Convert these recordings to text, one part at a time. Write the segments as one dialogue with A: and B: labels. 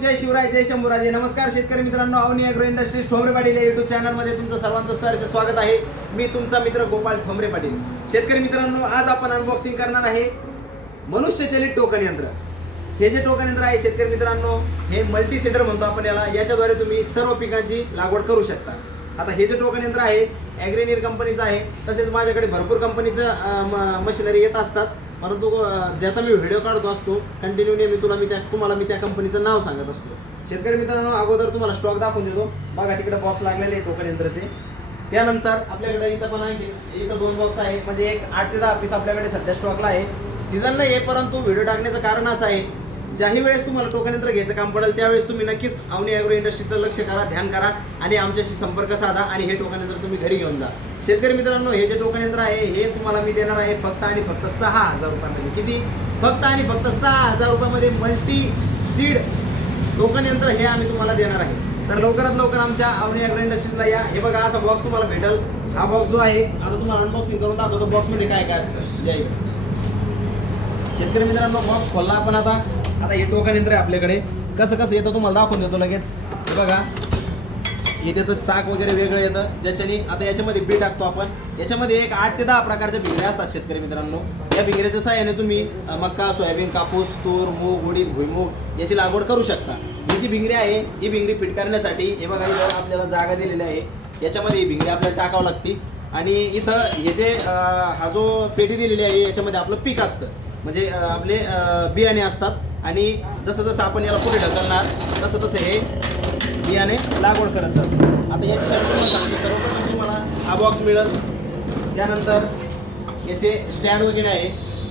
A: जय शिवराय जय शंभूराजे. नमस्कार शेतकरी मित्रांनो अवनी अॅग्रो इंडस्ट्रीज ठोंबरे पाटील या युट्यूब चॅनलमध्ये तुमचं सर्वांचं सहर्ष स्वागत आहे. मी तुमचा मित्र गोपाल ठोंबरे पाटील. शेतकरी मित्रांनो आज आपण अनबॉक्सिंग करणार आहे मनुष्यचलित टोकन यंत्र. हे जे टोकन यंत्र आहे शेतकरी मित्रांनो हे मल्टी सीडर म्हणतो आपण याला. याच्याद्वारे तुम्ही सर्व पिकांची लागवड करू शकता. आता हे जे टोकन यंत्र आहे ॲग्रेनियर कंपनीचं आहे. तसेच माझ्याकडे भरपूर कंपनीचं मशिनरी येत असतात. परंतु ज्याचा मी व्हिडिओ काढतो असतो कंटिन्यूने मी तुला मी त्या तुम्हाला मी त्या कंपनीचं नाव सांगत असतो. शेतकरी मित्रांनो अगोदर तुम्हाला स्टॉक दाखवून देतो. बघा तिकडे बॉक्स लागलेले आहे टोकन यंत्राचे. त्यानंतर आपल्याकडे इथं पण आहे इथं दोन बॉक्स आहे म्हणजे एक आठ ते दहा पीस आपल्याकडे सध्या स्टॉकला आहे. सीझन नाही आहे परंतु व्हिडिओ टाकण्याचं कारण असं आहे ज्याही वेळेस तुम्हाला टोकन यंत्र घ्यायचं काम पडेल त्यावेळेस तुम्ही नक्कीच अवनी अॅग्रो इंडस्ट्रीचं लक्ष करा ध्यान करा आणि आमच्याशी संपर्क साधा आणि हे टोकन यंत्र तुम्ही घरी घेऊन जा. शेतकरी मित्रांनो हे जे टोकन यंत्र आहे हे तुम्हाला मी देणार आहे फक्त आणि फक्त सहा हजार रुपयामध्ये. किती? फक्त आणि फक्त सहा हजार रुपयामध्ये मल्टी सीड टोकन यंत्र हे आम्ही तुम्हाला देणार आहे. तर लवकरात लवकर आमच्या अवनी अॅग्रो इंडस्ट्रीजला या. हे बघा असा बॉक्स तुम्हाला भेटेल. हा बॉक्स जो आहे आता तुम्हाला अनबॉक्सिंग करून दाखवतो बॉक्समध्ये काय काय असतं. जय शेतकरी मित्रांनो बॉक्स खोलला आपण आता. आता हे टोकन यंत्र आहे आपल्याकडे. कसं कसं येतं तुम्हाला दाखवून देतो लगेच. बघा. हे त्याचं चाक वगैरे वेगळं येतं. ज्याच्याने आता याच्यामध्ये बी टाकतो आपण. याच्यामध्ये एक आठ ते दहा प्रकारच्या भिंगऱ्या असतात शेतकरी मित्रांनो. या भिंगऱ्याच्या सहाय्याने तुम्ही मक्का सोयाबीन कापूस तूर मूग उडीद भुईमूग याची लागवड करू शकता. ही जी भिंगरी आहे ही भिंगरी फिट करण्यासाठी हे बघा इथं आपल्याला जागा दिलेली आहे. याच्यामध्ये ही भिंगरी आपल्याला टाकावं लागते. आणि इथं हे जे हा जो पेटी दिलेली आहे याच्यामध्ये आपलं पीक असतं. म्हणजे आपले बियाणे असतात. आणि जसं जसं आपण याला पुढे ढकलणार तसं तसं हे बियाणे लागवड करत जातो आता याची तुम्हाला सांगतो सर्वप्रथम तुम्हाला हा बॉक्स मिळेल. त्यानंतर याचे स्टँड वगैरे आहे.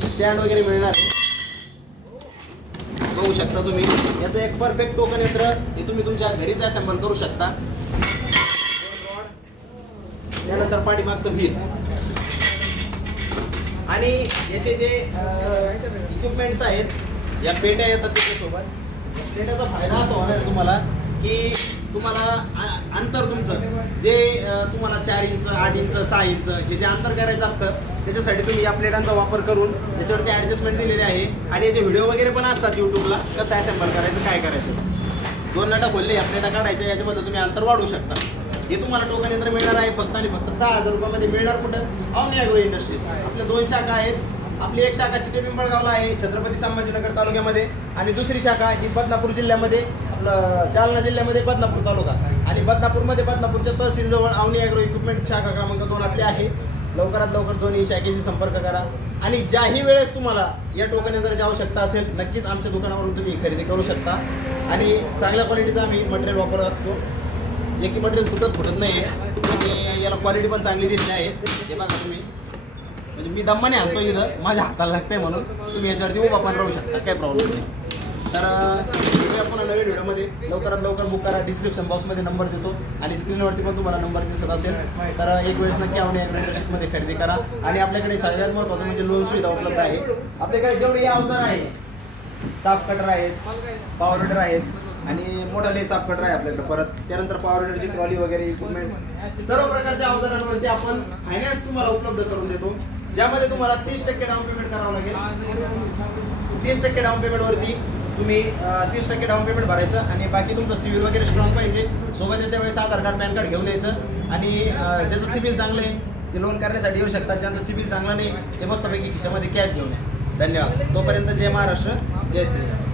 A: स्टँड वगैरे मिळणार. बघू शकता तुम्ही. याचं एक परफेक्ट टोकन यंत्र हे तुम्ही तुमच्या घरीच असेंबल करू शकता. त्यानंतर पाठीमागचं व्हील. आणि याचे जे इक्विपमेंट्स आहेत या पेट्या येतात त्याच्यासोबत पेट्याचा फायदा असा होणार तुम्हाला की तुम्हाला आ- अंतर तुमचं. जे तुम्हाला चार इंच आठ इंच सहा इंच हे जे अंतर करायचं असतं त्याच्यासाठी तुम्ही या प्लेटांचा वापर करून त्याच्यावरती ॲडजस्टमेंट दिलेली आहे. आणि याचे व्हिडिओ वगैरे पण असतात यूट्यूबला कसं असेंबल करायचं काय करायचं. दोन नटा खोलले या प्लेटा काढायच्या याच्यामध्ये तुम्ही अंतर वाढवू शकता. हे तुम्हाला टोकन यंत्र मिळणार आहे फक्त आणि फक्त सहा हजार रुपयामध्ये मिळणार कुठं? अवनी ॲग्रो इंडस्ट्रीज आपल्या दोन शाखा आहेत आपली एक शाखा चिते पिंपळगावला आहे छत्रपती संभाजीनगर तालुक्यामध्ये. आणि दुसरी शाखा ही बदनापूर जिल्ह्यामध्ये आपलं जालना जिल्ह्यामध्ये बदनापूर तालुका. आणि बदनापूरमध्ये बदनापूरच्या तहसीलजवळ अवनी अॅग्रो इक्विपमेंट शाखा क्रमांक दोन आपली आहे. लवकरात लवकर दोन्ही शाखेशी संपर्क करा. आणि ज्याही वेळेस तुम्हाला या टोकन यंत्राची आवश्यकता असेल नक्कीच आमच्या दुकानावरून तुम्ही खरेदी करू शकता. आणि चांगल्या क्वालिटीचं आम्ही मटेरियल वापरत असतो. जे की मटेरियल तुटत फुटत नाही आहे आणि याला क्वालिटी पण चांगली दिलेली आहे. हे बघा तुम्ही. म्हणजे मी दम्माने आणतो इथं. माझ्या हाताला लागतंय म्हणून. तुम्ही याच्यावरती उभा पण राहू शकता. काही प्रॉब्लेम नाही. तर भेटूया पुन्हा नवीन व्हिडिओमध्ये लवकरात लवकर बुक करा डिस्क्रिप्शन बॉक्समध्ये नंबर देतो. आणि स्क्रीनवरती पण तुम्हाला नंबर दिसत असेल. तर एक वेळेस नक्की आवडे इंडस्ट्रीजमध्ये खरेदी करा. आणि आपल्याकडे सगळ्यात महत्त्वाचं म्हणजे लोन सुविधा उपलब्ध आहे. आपल्याकडे जेवढे अवजार आहे चाफ कटर आहेत पॉवर रिडर आहेत आणि मोठा ले साफ कटर आहे आपल्याकडे परत. त्यानंतर पॉवर रिडरची ट्रॉली वगैरे इक्विपमेंट सर्व प्रकारच्या अवजारांवरती आपण फायनान्स तुम्हाला उपलब्ध करून देतो. ज्यामध्ये तुम्हाला तीस टक्के डाऊन पेमेंट करावं लागेल. तीस टक्के डाऊन पेमेंटवरती तुम्ही तीस टक्के डाऊन पेमेंट भरायचं आणि बाकी तुमचं सिव्हिल वगैरे स्ट्रॉंग पाहिजे. सोबत येत्या वेळेस आधार कार्ड पॅन कार्ड घेऊन यायचं. आणि ज्याचं सिव्हिल चांगलं आहे ते लोन करण्यासाठी येऊ शकतात. ज्यांचं सिव्हिल चांगलं नाही ते मस्तपैकी खिशामध्ये कॅश घेऊन या. धन्यवाद. तोपर्यंत जय महाराष्ट्र जय श्रीराम